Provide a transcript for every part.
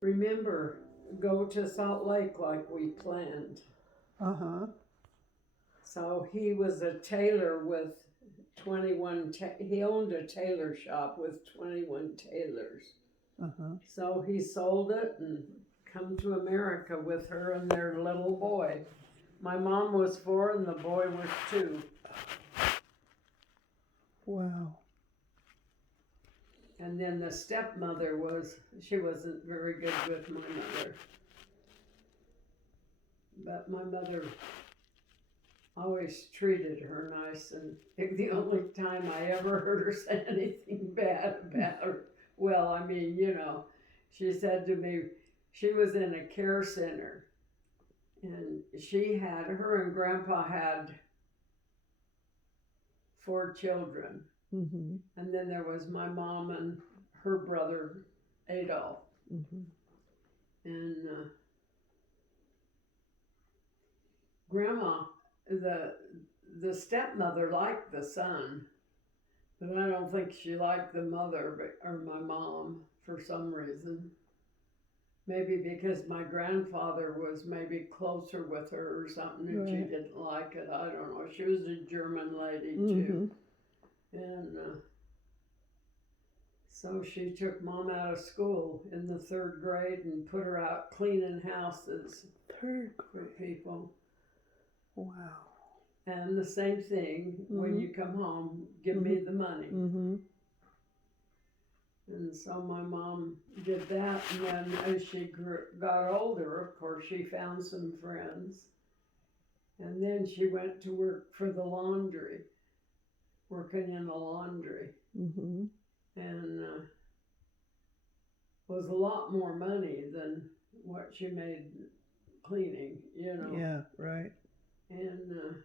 remember, go to Salt Lake like we planned. Uh-huh. So he was a tailor with 21, he owned a tailor shop with 21 tailors. Uh-huh. So he sold it and come to America with her and their little boy. My mom was 4 and the boy was 2. Wow. And then the stepmother she wasn't very good with my mother. But my mother always treated her nice, and the only time I ever heard her say anything bad about her, well, I mean, she said to me, she was in a care center, and her and Grandpa had 4 children. Mm-hmm. And then there was my mom and her brother, Adolf. Mm-hmm. And Grandma, the stepmother liked the son, but I don't think she liked the mother or my mom for some reason. Maybe because my grandfather was maybe closer with her or something and she didn't like it. I don't know. She was a German lady too. And so she took Mom out of school in the 3rd grade and put her out cleaning houses 3rd for people. Wow. And the same thing, when you come home, give me the money. Mm-hmm. And so my mom did that, and then as she got older, of course, she found some friends. And then she went to work for the laundry, working in the laundry. Mm-hmm. And was a lot more money than what she made cleaning, Yeah, right. And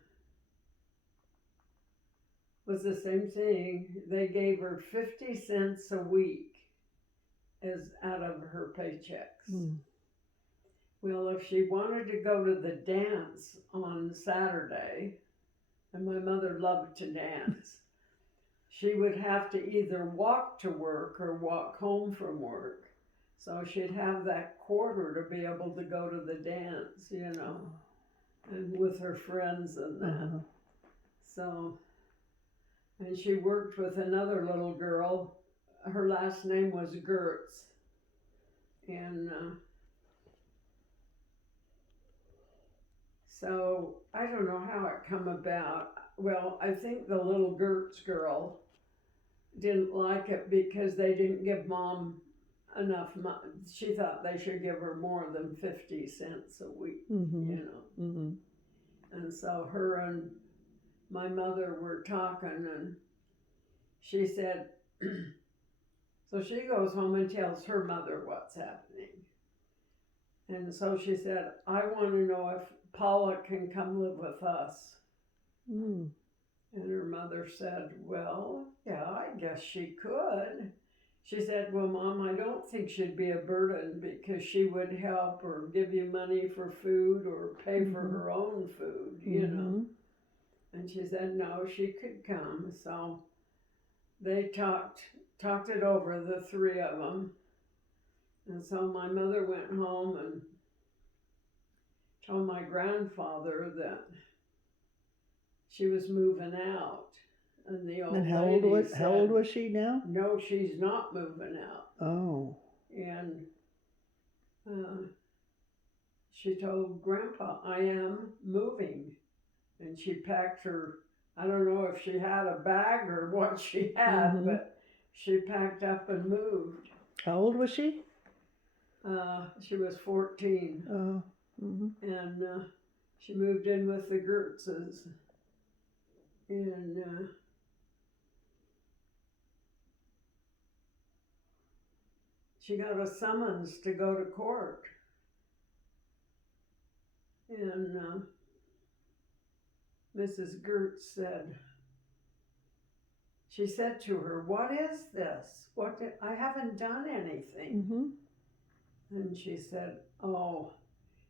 was the same thing. They gave her 50 cents a week as out of her paychecks. Mm. Well, if she wanted to go to the dance on Saturday, and my mother loved to dance, she would have to either walk to work or walk home from work. So she'd have that quarter to be able to go to the dance, and with her friends and that. Uh-huh. So, and she worked with another little girl. Her last name was Gertz. And so I don't know how it come about. Well, I think the little Gertz girl didn't like it because they didn't give Mom enough money. She thought they should give her more than 50 cents a week, Mm-hmm. Mm-hmm. And so her and my mother were talking, and she said, so she goes home and tells her mother what's happening. And so she said, I want to know if Paula can come live with us. Mm. And her mother said, well, yeah, I guess she could. She said, well, Mom, I don't think she'd be a burden because she would help or give you money for food or pay for her own food, And she said, no, she could come. So they talked it over, the 3 of them. And so my mother went home and told my grandfather that she was moving out. And the old lady said, how old was she now? No, she's not moving out. Oh. And she told Grandpa, I am moving. And she packed her, I don't know if she had a bag or what she had, but she packed up and moved. How old was she? She was 14. Oh. And she moved in with the Gertzes. And she got a summons to go to court. And Mrs. Gertz said, she said to her, what is this? I haven't done anything. Mm-hmm. And she said, oh,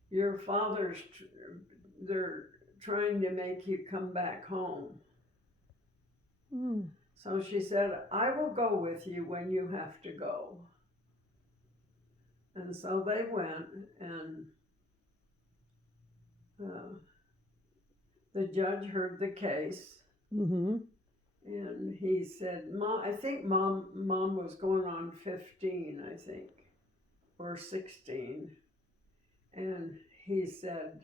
your father's, they're trying to make you come back home. Mm. So she said, I will go with you when you have to go. And so they went, and the judge heard the case, Mm-hmm. and he said, "Mom, I think mom was going on 15, I think, or 16." And he said,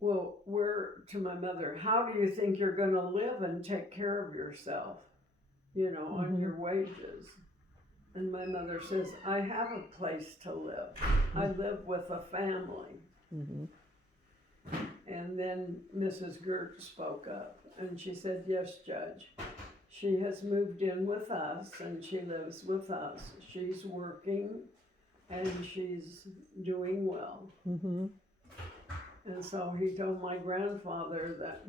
"Well, to my mother, how do you think you're going to live and take care of yourself, on Mm-hmm. your wages?" And my mother says, "I have a place to live. I live with a family." Mm-hmm. And then Mrs. Gert spoke up, and she said, "Yes, Judge. She has moved in with us, and she lives with us. She's working, and she's doing well." Mm-hmm. And so he told my grandfather that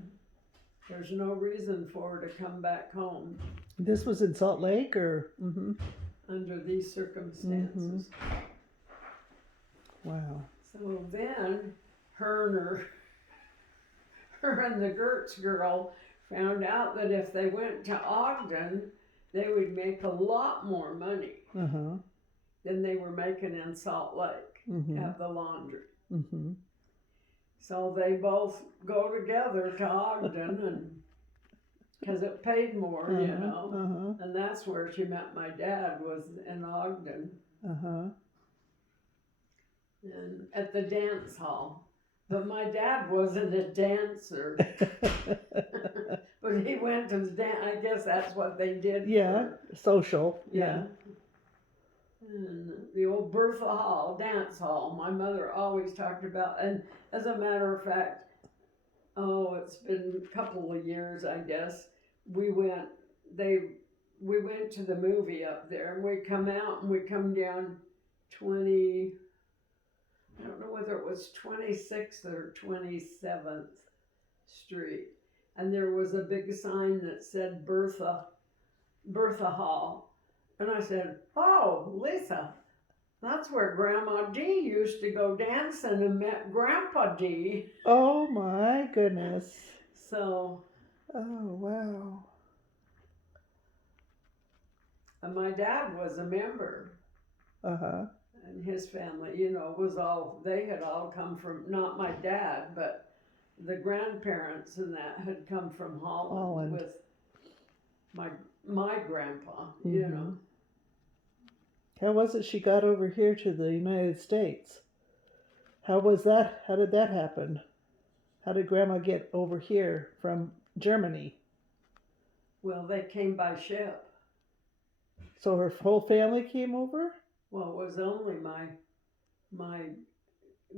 there's no reason for her to come back home This was in Salt Lake, or? Mm-hmm. under these circumstances. Wow. So then her and the Gertz girl found out that if they went to Ogden, they would make a lot more money Uh-huh. than they were making in Salt Lake Mm-hmm. at the laundry. Mm-hmm. So they both go together to Ogden, and because it paid more, Uh-huh. and that's where she met my dad, was in Ogden, Uh-huh. and at the dance hall. But my dad wasn't a dancer. But he went to the dance. I guess that's what they did. Yeah, social. Yeah. And the old Bertha Hall, dance hall, my mother always talked about. And as a matter of fact, it's been a couple of years, I guess. We went to the movie up there, and we come out and we come down 20, I don't know whether it was 26th or 27th Street. And there was a big sign that said Bertha Hall. And I said, "Oh, Lisa, that's where Grandma D used to go dancing and met Grandpa D." Oh my goodness. So, Oh wow. and my dad was a member, Uh-huh. and his family, they had all come from, not my dad, but the grandparents and that had come from Holland. With my grandpa, Mm-hmm. How was it she got over here to the United States? How was that? How did that happen? How did Grandma get over here from Germany? Well, they came by ship. So her whole family came over? Well, it was only my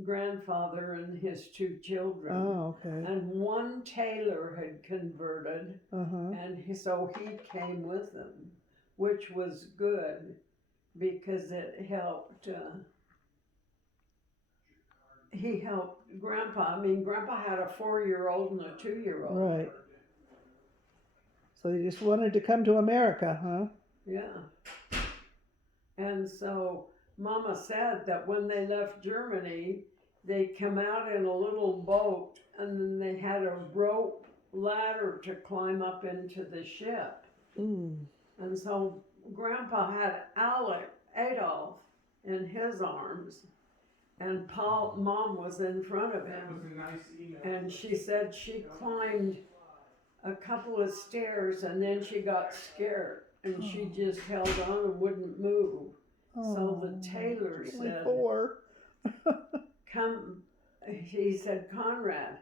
grandfather and his two children. Oh, okay. And one tailor had converted, Uh-huh. and so he came with them, which was good because it helped. He helped Grandpa. I mean, Grandpa had a 4-year-old and a 2-year-old. Right. So they just wanted to come to America, huh? Yeah. And so Mama said that when they left Germany, they come out in a little boat, and then they had a rope ladder to climb up into the ship. Mm. And so Grandpa had Adolf in his arms, and Mom was in front of him. And she said she climbed a couple of stairs, and then she got scared, and she just held on and wouldn't move. So the tailor said, 4. "Come," he said, "Conrad,"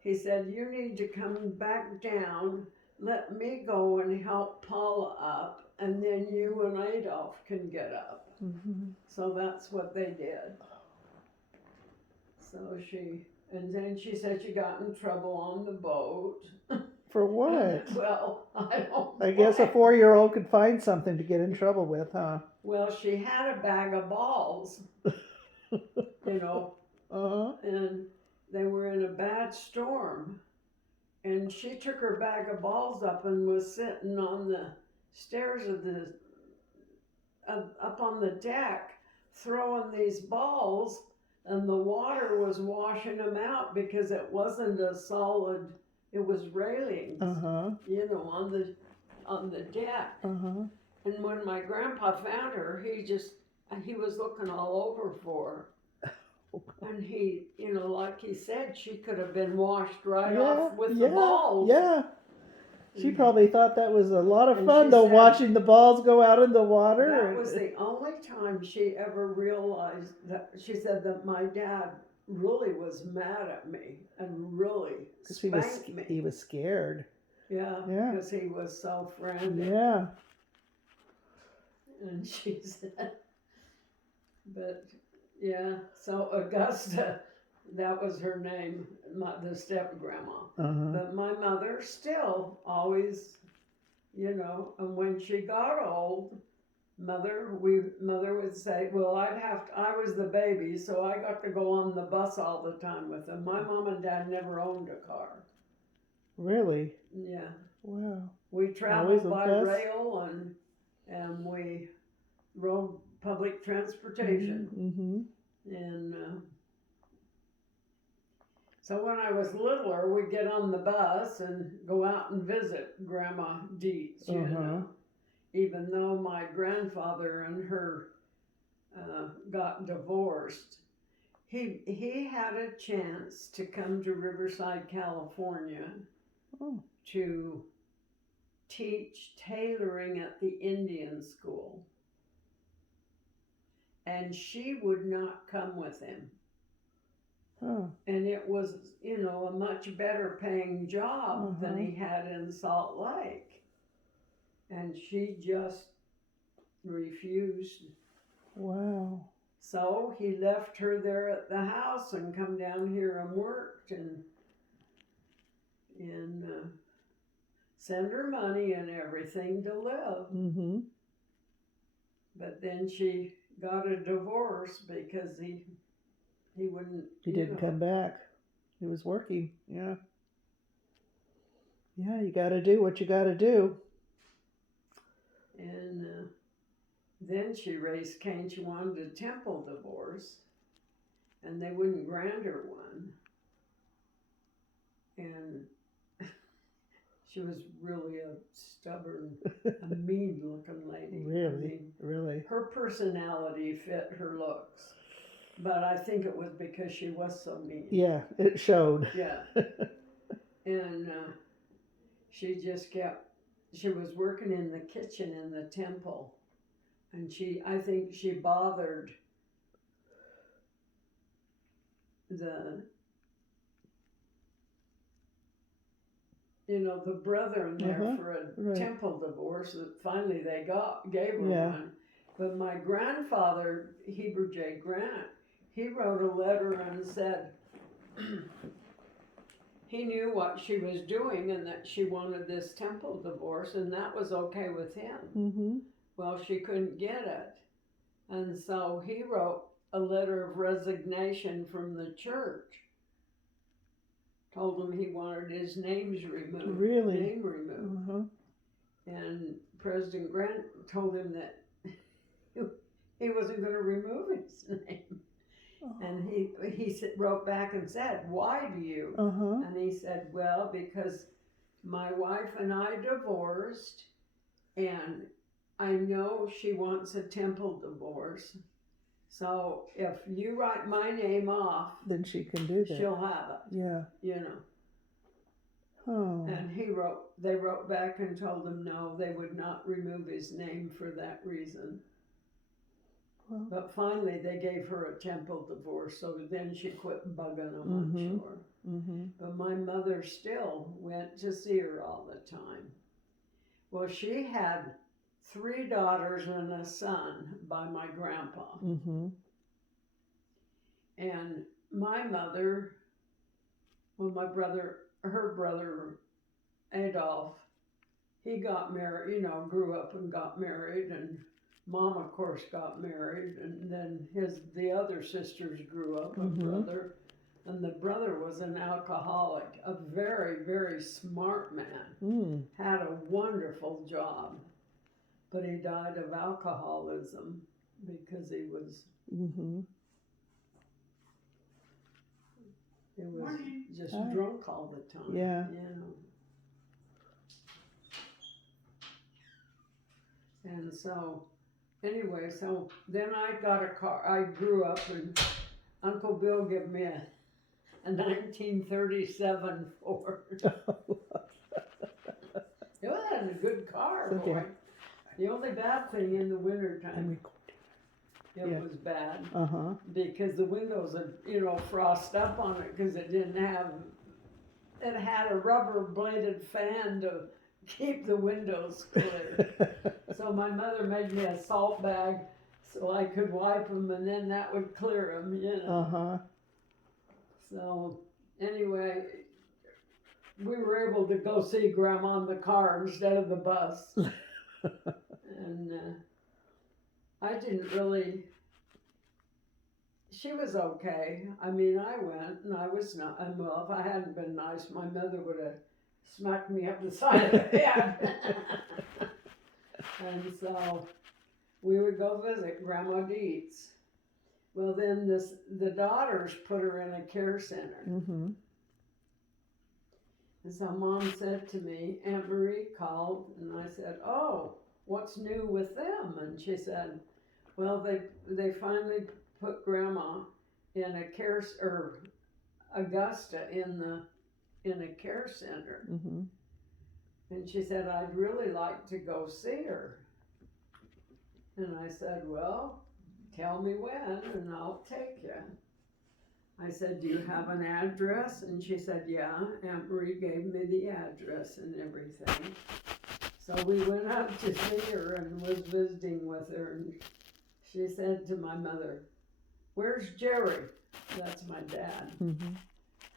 he said, "you need to come back down. Let me go and help Paula up, and then you and Adolf can get up." Mm-hmm. So that's what they did. So and then she said she got in trouble on the boat. For what? Well, I don't know. I guess a 4-year-old could find something to get in trouble with, huh? Well, she had a bag of balls, Uh-huh. and they were in a bad storm. And she took her bag of balls up and was sitting on the stairs up on the deck, throwing these balls, and the water was washing them out because it wasn't a solid, it was railings, Uh-huh. on the on the deck. Uh-huh. And when my grandpa found her, he was looking all over for her. And he, like he said, she could have been washed right off with the balls. Yeah. She probably thought that was a lot of And fun, she though, said watching the balls go out in the water. That was the only time she ever realized that. She said that my dad really was mad at me and really spanked me. He was scared. Yeah, because he was so frantic. Yeah. And she said, but yeah, so Augusta, that was her name, the step grandma. But my mother still always, and when she got old, mother would say, well, I was the baby, so I got to go on the bus all the time with them. My mom and dad never owned a car. Really? Yeah. Wow. We traveled by rail and we rode public transportation. Mm-hmm. And so when I was littler, we'd get on the bus and go out and visit Grandma Dietz, even though my grandfather and her got divorced. He had a chance to come to Riverside, California to teach tailoring at the Indian school. And she would not come with him. And it was, a much better paying job than he had in Salt Lake. And she just refused. Wow. So he left her there at the house and come down here and worked and send her money and everything to live. Mm-hmm. But then she got a divorce because he wouldn't. He didn't come back. He was working. Yeah. Yeah, you got to do what you got to do. And then she raised Cain. She wanted a temple divorce, and they wouldn't grant her one. And she was really a stubborn, a mean-looking lady. Really. Her personality fit her looks. But I think it was because she was so mean. Yeah, it showed. Yeah. And she was working in the kitchen in the temple. And I think she bothered the brethren there for a temple divorce that finally they gave her one. But my grandfather, Heber J. Grant, he wrote a letter and said he knew what she was doing and that she wanted this temple divorce, and that was okay with him. Mm-hmm. Well, she couldn't get it. And so he wrote a letter of resignation from the church. Told him he wanted his names removed. Really? Name removed. And President Grant told him that he wasn't going to remove his name. And he wrote back and said, why do you? And he said, well, because my wife and I divorced, and I know she wants a temple divorce. So if you write my name off, then she can do that. She'll have it. Yeah. And they wrote back and told him no, they would not remove his name for that reason. Well, but finally they gave her a temple divorce, so then she quit bugging them, I'm sure. But my mother still went to see her all the time. Well, she had 3 daughters and a son by my grandpa. And my mother, her brother Adolf, he got married, grew up and got married, and Mom, of course, got married, and then the other sisters grew up, a brother, and the brother was an alcoholic, a very, very smart man, had a wonderful job, but he died of alcoholism because he was just drunk all the time. Yeah. And so, anyway, so then I got a car. I grew up and Uncle Bill gave me a 1937 Ford. It was a good car, Cynthia. boy. The only bad thing in the wintertime, it Yeah. was bad Uh-huh. because the windows would, frost up on it because it had a rubber bladed fan to keep the windows clear. So my mother made me a salt bag so I could wipe them and then that would clear them. Uh-huh. So anyway, we were able to go see Grandma in the car instead of the bus. And I didn't really, she was okay. I mean, I went and I was not, and well, if I hadn't been nice, my mother would have smacked me up the side of the head. And so we would go visit Grandma Dietz. Well, then the daughters put her in a care center. Mm-hmm. And so Mom said to me, Aunt Marie called, and I said, oh, what's new with them? And she said, well, they finally put Grandma in a care, or Augusta in a care center. Mm-hmm. And she said, I'd really like to go see her. And I said, well, tell me when and I'll take you. I said, do you have an address? And she said, yeah. Aunt Marie gave me the address and everything. So we went up to see her and was visiting with her. And she said to my mother, where's Jerry? That's my dad. Mm-hmm.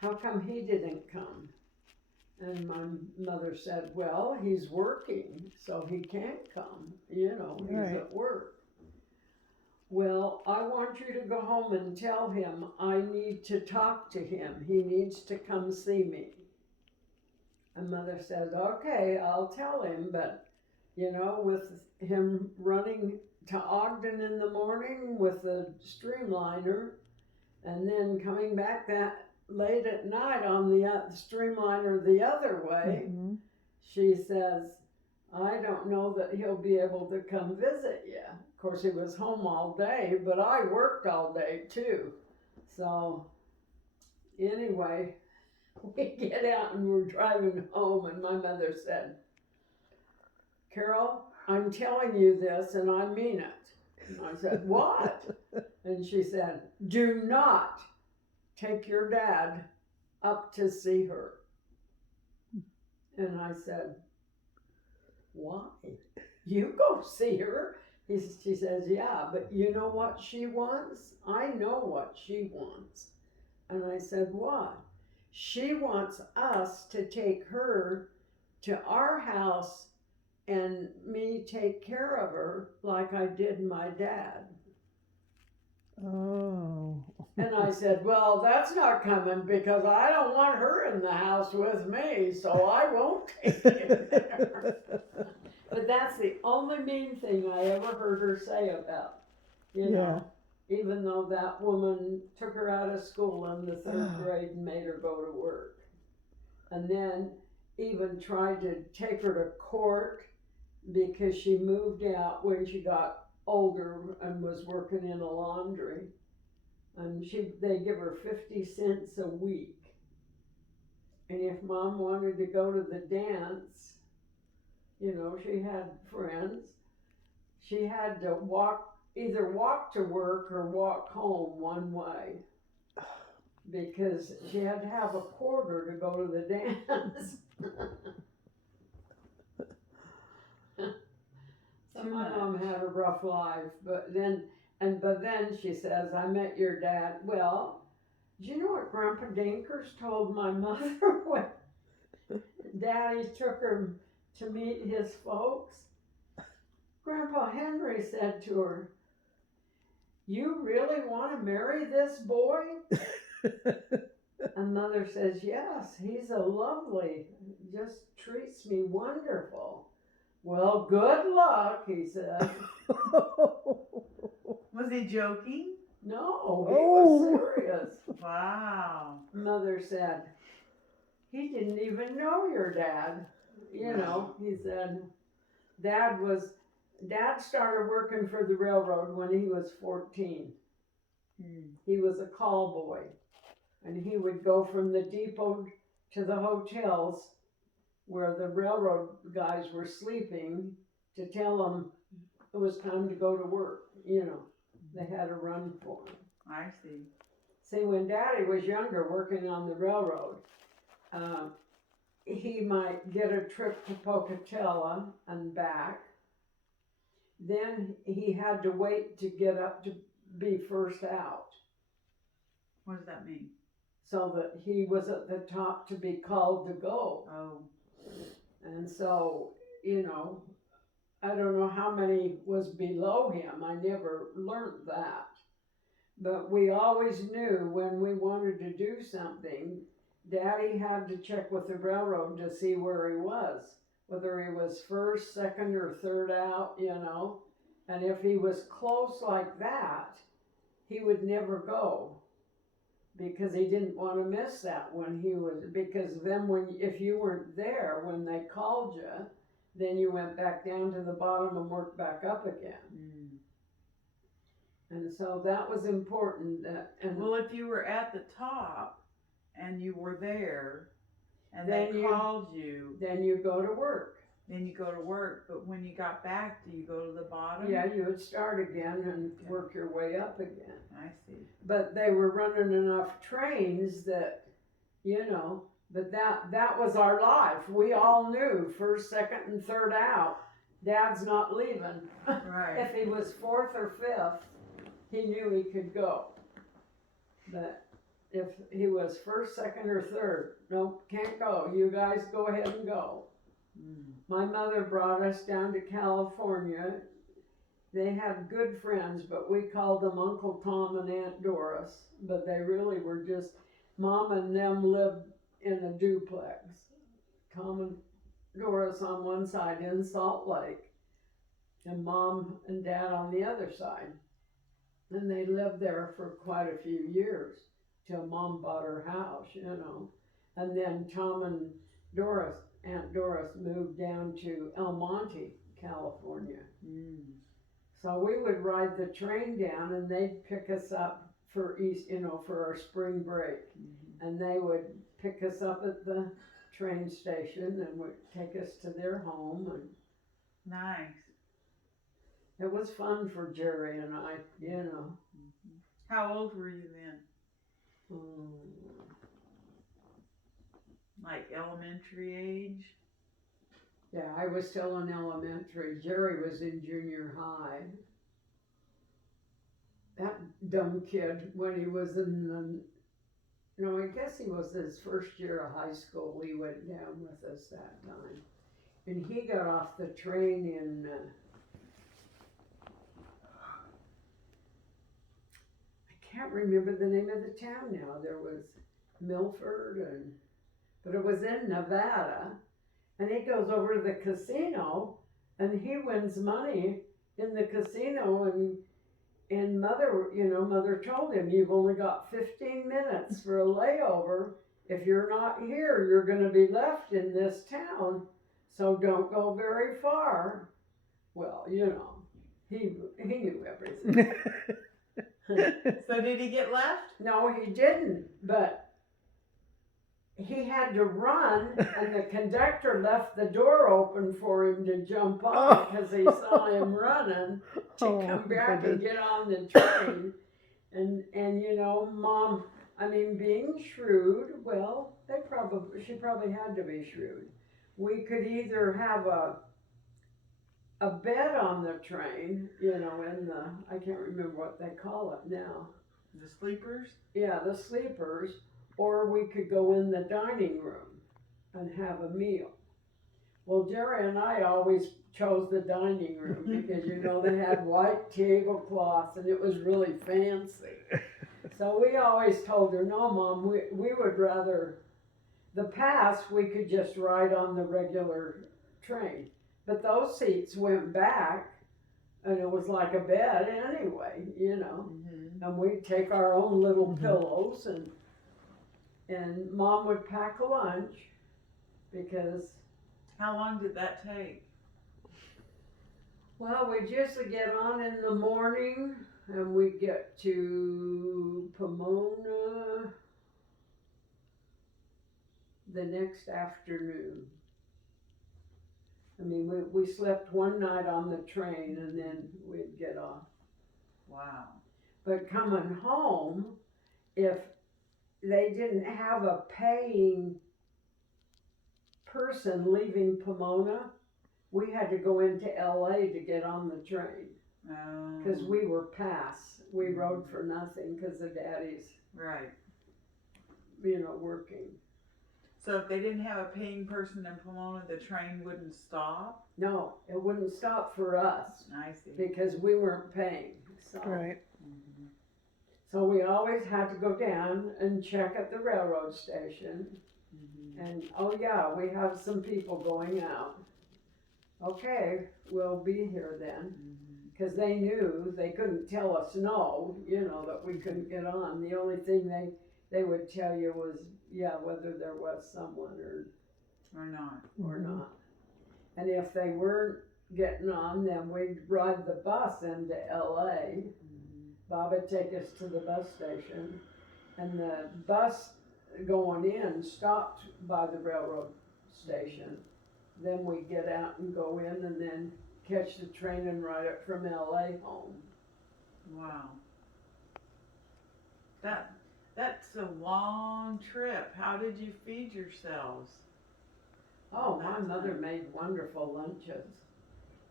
How come he didn't come? And my mother said, well, he's working, so he can't come. He's Right. at work. Well, I want you to go home and tell him I need to talk to him. He needs to come see me. And Mother said, okay, I'll tell him, but, with him running to Ogden in the morning with the streamliner and then coming back that late at night on the streamliner the other way, Mm-hmm. she says, I don't know that he'll be able to come visit you. Of course, he was home all day, but I worked all day too. So anyway, we get out and we're driving home, and my mother said, Carol, I'm telling you this and I mean it. And I said, what? And she said, do not take your dad up to see her. And I said, why? You go see her. She says, yeah, but you know what she wants? I know what she wants. And I said, what? She wants us to take her to our house and me take care of her like I did my dad. Oh. And I said, well, that's not coming because I don't want her in the house with me, so I won't take you there. But that's the only mean thing I ever heard her say about, even though that woman took her out of school in the third grade and made her go to work. And then even tried to take her to court because she moved out when she got older and was working in a laundry. And they give her 50 cents a week. And if Mom wanted to go to the dance, she had friends, she had to either walk to work or walk home one way. Because she had to have a quarter to go to the dance. So my mom had a rough life, but then she says, I met your dad. Well, do you know what Grandpa Denkers told my mother when Daddy took her to meet his folks? Grandpa Henry said to her, you really want to marry this boy? And Mother says, yes, he's a lovely, just treats me wonderful. Well, good luck, he said. Was he joking? No, he was serious. Wow. Mother said, he didn't even know your dad. He said, Dad was Dad started working for the railroad when he was 14. He was a call boy, and he would go from the depot to the hotels where the railroad guys were sleeping to tell them it was time to go to work. They had a run for him. I see. See, when Daddy was younger working on the railroad, he might get a trip to Pocatello and back. Then he had to wait to get up to be first out, What does that mean? so that he was at the top to be called to go. Oh. And so, I don't know how many was below him. I never learned that. But we always knew when we wanted to do something, Daddy had to check with the railroad to see where he was, whether he was first, second, or third out, And if he was close like that, he would never go, because he didn't want to miss that because then if you weren't there when they called you, then you went back down to the bottom and worked back up again. And so that was important. Well, if you were at the top and you were there and Then they called you, then you go to work. then you go to work. But when you got back, do you go to the bottom? Yeah, you would start again and work your way up again. I see. But they were running enough trains that, but that was our life. We all knew first, second, and third out, Dad's not leaving. Right. If he was fourth or fifth, he knew he could go. But if he was first, second, or third, nope, can't go. You guys go ahead and go. My mother brought us down to California. They had good friends, but we called them Uncle Tom and Aunt Doris. But they really were just, Mom and them lived in a duplex. Tom and Doris on one side in Salt Lake, and Mom and Dad on the other side. And they lived there for quite a few years till Mom bought her house, And then Tom and Doris, Aunt Doris, moved down to El Monte, California. So we would ride the train down, and they'd pick us up for for our spring break. And they would pick us up at the train station and would take us to their home. And Nice. it was fun for Jerry and I, How old were you then? Like elementary age? Yeah, I was still in elementary. Jerry was in junior high. That dumb kid, when he was I guess he was his first year of high school, he went down with us that time. And he got off the train in, I can't remember the name of the town now. There was Milford, but it was in Nevada. And he goes over to the casino, and he wins money in the casino, and Mother told him, you've only got 15 minutes for a layover. If you're not here, you're going to be left in this town, so don't go very far. Well, he knew everything. So did he get left? No, he didn't, but he had to run, and the conductor left the door open for him to jump on because he saw him running to come back and get on the train. And Mom, being shrewd, well, she probably had to be shrewd. We could either have a bed on the train, I can't remember what they call it now. The sleepers? Yeah, the sleepers. Or we could go in the dining room and have a meal. Well, Jerry and I always chose the dining room because, they had white tablecloths and it was really fancy. So we always told her, no, Mom, we would rather, the past we could just ride on the regular train. But those seats went back, and it was like a bed anyway, And we'd take our own little pillows, and Mom would pack a lunch, because... How long did that take? Well, we just get on in the morning and we get to Pomona the next afternoon. I mean, we slept one night on the train and then we'd get off. Wow. But coming home, if they didn't have a paying person leaving Pomona, we had to go into LA to get on the train. Because we were pass. We rode for nothing because of Daddy's, Right. Working. So if they didn't have a paying person in Pomona, the train wouldn't stop? No, it wouldn't stop for us I see. because we weren't paying. So. Right. Mm-hmm. So we always had to go down and check at the railroad station. Mm-hmm. And, oh yeah, we have some people going out. Okay, we'll be here then. Because they knew they couldn't tell us no, that we couldn't get on. The only thing they would tell you was, whether there was someone Or not. or not. And if they weren't getting on, then we'd ride the bus into LA. Bob would take us to the bus station, and the bus going in stopped by the railroad station. Then we get out and go in and then catch the train and ride it from LA home. Wow. That's a long trip. How did you feed yourselves? Oh, my mother made wonderful lunches.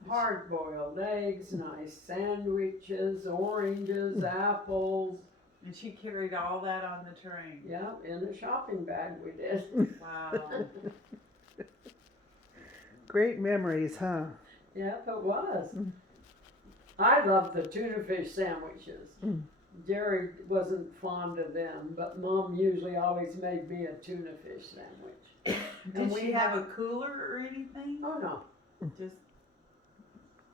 Hard-boiled eggs, nice sandwiches, oranges, apples. And she carried all that on the train. Yep, in a shopping bag we did. Wow. Great memories, huh? Yep, it was. I loved the tuna fish sandwiches. Jerry wasn't fond of them, but Mom usually always made me a tuna fish sandwich. Did she have a cooler or anything? Oh no, Just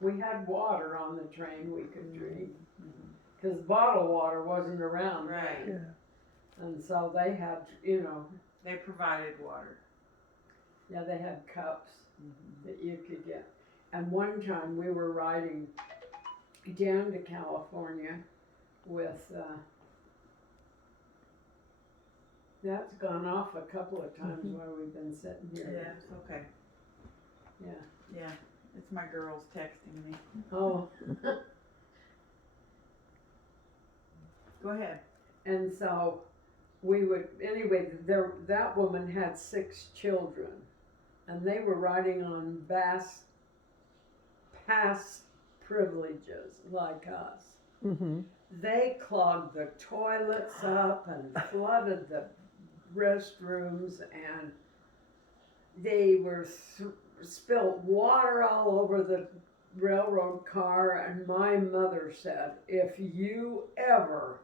we had water on the train we could drink. Because bottled water wasn't around. Right. then. Yeah. And so they had, they provided water. they had cups that you could get. And one time we were riding down to California with, that's gone off a couple of times while we've been sitting here. Yeah, it's okay. Yeah. Yeah, it's my girls texting me. Oh, Go ahead. and so that woman had 6 children, and they were riding on past privileges like us. Mm-hmm. They clogged the toilets up and flooded the restrooms, and they were spilt water all over the railroad car. And my mother said, if you ever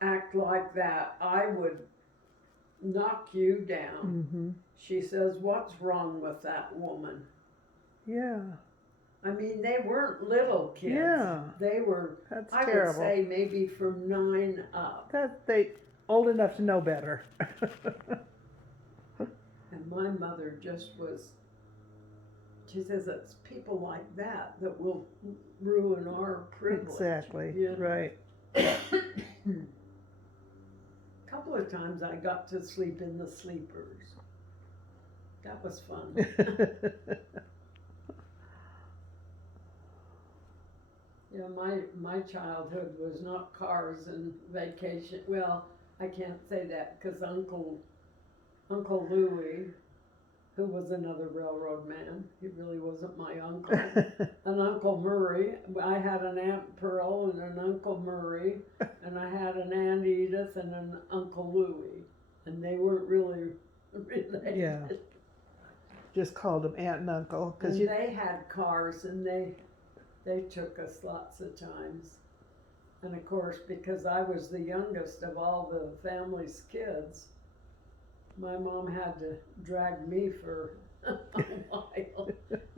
act like that, I would knock you down. Mm-hmm. She says, what's wrong with that woman? Yeah. I mean, they weren't little kids. Yeah. They were, That's I terrible. would say, maybe from 9 up. They old enough to know better. And my mother just was, she says, it's people like that will ruin our privilege. Exactly. Yeah. Right. A couple of times I got to sleep in the sleepers. That was fun. Yeah, my childhood was not cars and vacation. Well, I can't say that because Uncle Louie, who was another railroad man, he really wasn't my uncle. And Uncle Murray, I had an Aunt Pearl and an Uncle Murray, and I had an Aunt Edith and an Uncle Louie, and they weren't really related. Yeah. Just called them aunt and uncle And they had cars, and they took us lots of times. And of course, because I was the youngest of all the family's kids, my mom had to drag me for a while.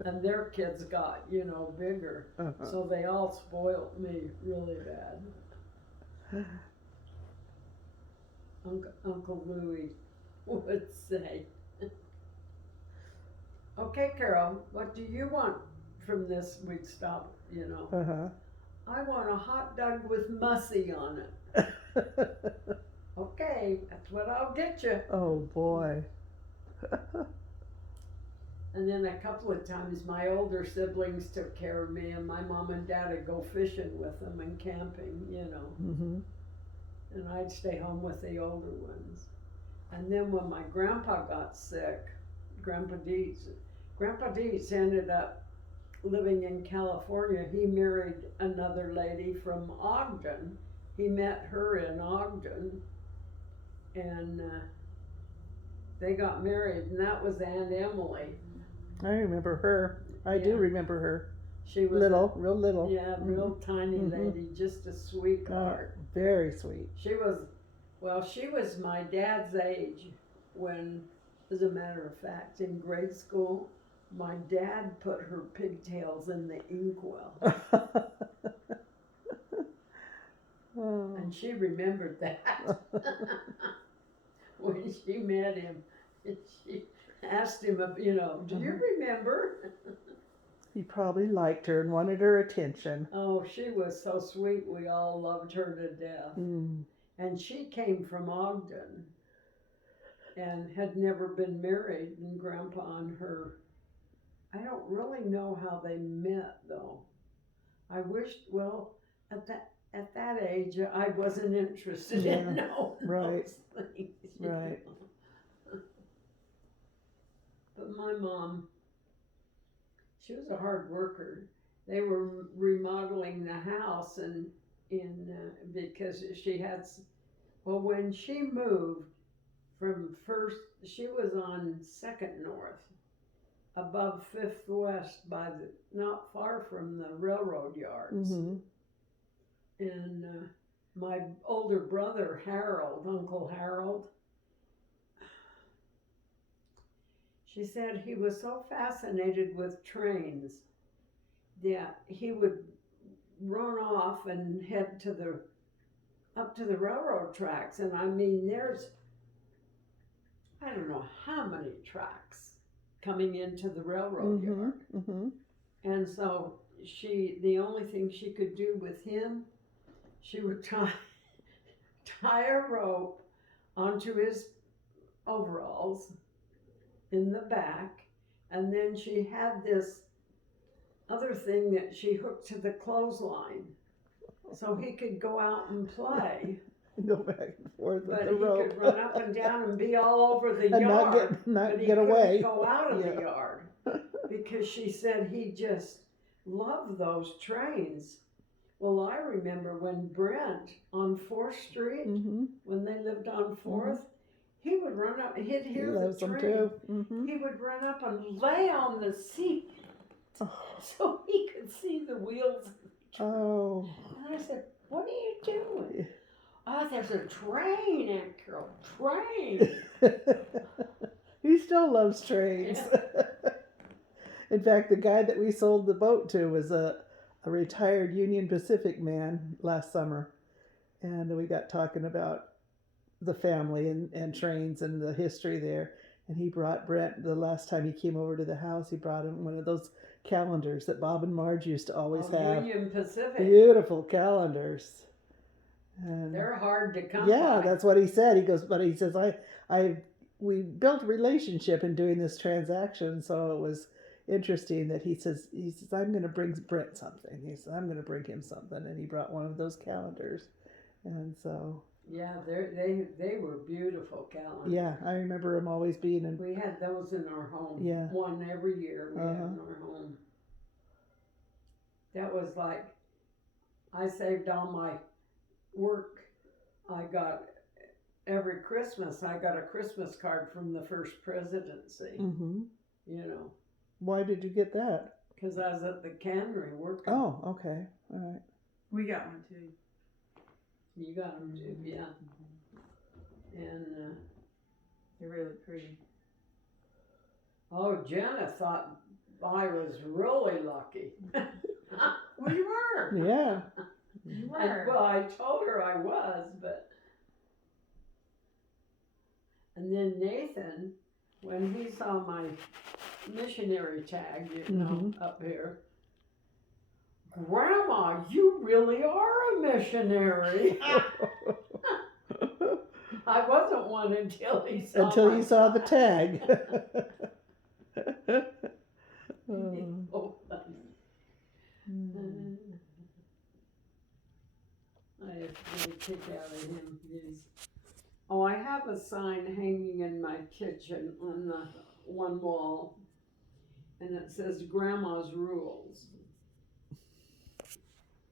And their kids got, bigger. Uh-huh. So they all spoiled me really bad. Uncle Louie would say. Okay, Carol, what do you want from this, we'd stop, you know. Uh-huh. I want a hot dog with mussy on it. Okay, that's what I'll get you. Oh boy. And then a couple of times my older siblings took care of me, and my mom and dad would go fishing with them and camping, you know. Mm-hmm. And I'd stay home with the older ones. And then when my grandpa got sick, Grandpa Dietz ended up living in California. He married another lady from Ogden. He met her in Ogden, and they got married, and that was Aunt Emily. I remember her. I do remember her. She was real little. Yeah, real tiny lady, just a sweetheart. Very sweet. She was my dad's age when, as a matter of fact, in grade school, my dad put her pigtails in the inkwell. Oh. And she remembered that. When she met him, she asked him, you know, do you remember? He probably liked her and wanted her attention. Oh, she was so sweet. We all loved her to death. Mm. And she came from Ogden and had never been married, and Grandpa and her, I don't really know how they met though. I wished, well, at that age, I wasn't interested in knowing those things. Right. But my mom, she was a hard worker. They were remodeling the house, and because she had, well, when she moved from first, she was on 2nd North, above 5th West, not far from the railroad yards. Mm-hmm. And my older brother, Harold, Uncle Harold, she said he was so fascinated with trains that he would run off and head up to the railroad tracks. And I mean, there's, I don't know how many tracks coming into the railroad yard. Mm-hmm. And so the only thing she could do with him, she would tie a rope onto his overalls in the back, and then she had this other thing that she hooked to the clothesline so he could go out and play. Go back and forth with But the he rope. could run up and down and be all over the And yard. not but he get away. couldn't go out of the yard because she said he just loved those trains. Well, I remember when Brent on 4th Street, Mm-hmm. when they lived on 4th, he would run up, he'd He hear loves the them train. too. Mm-hmm. He would run up and lay on the seat Oh. so he could see the wheels of the train. Oh. And I said, what are you doing? Oh, there's a train, Aunt Carol, train. He still loves trains. In fact, the guy that we sold the boat to was a retired Union Pacific man last summer. And we got talking about the family and trains and the history there. And he brought Brent, the last time he came over to the house, he brought him one of those calendars that Bob and Marge used to always have. Union Pacific. Beautiful calendars. And they're hard to come yeah, by. that's what he said. He goes, but he says, we built a relationship in doing this transaction, so it was interesting that he says, I'm going to bring Brent something. He said, I'm going to bring him something, and he brought one of those calendars, and so. Yeah, they were beautiful calendars. Yeah, I remember him always being in. We had those in our home. Yeah. One every year we had in our home. That was like, I saved all my work. I got, every Christmas, I got a Christmas card from the first presidency. Mm-hmm. You know. Why did you get that? Because I was at the cannery working. Oh, okay. All right. We got one too. You got them too, yeah. And, They're really pretty. oh, Jenna thought I was really lucky. Well, you were. Yeah. You were. And, well, I told her I was, but. And then Nathan, when he saw my missionary tag, you know, up here, Grandma, you really are a missionary. I wasn't one until he saw Until my you saw the sign. tag. Oh, funny. I have to kick out of him. Oh, I have a sign hanging in my kitchen on the one wall, and it says Grandma's Rules.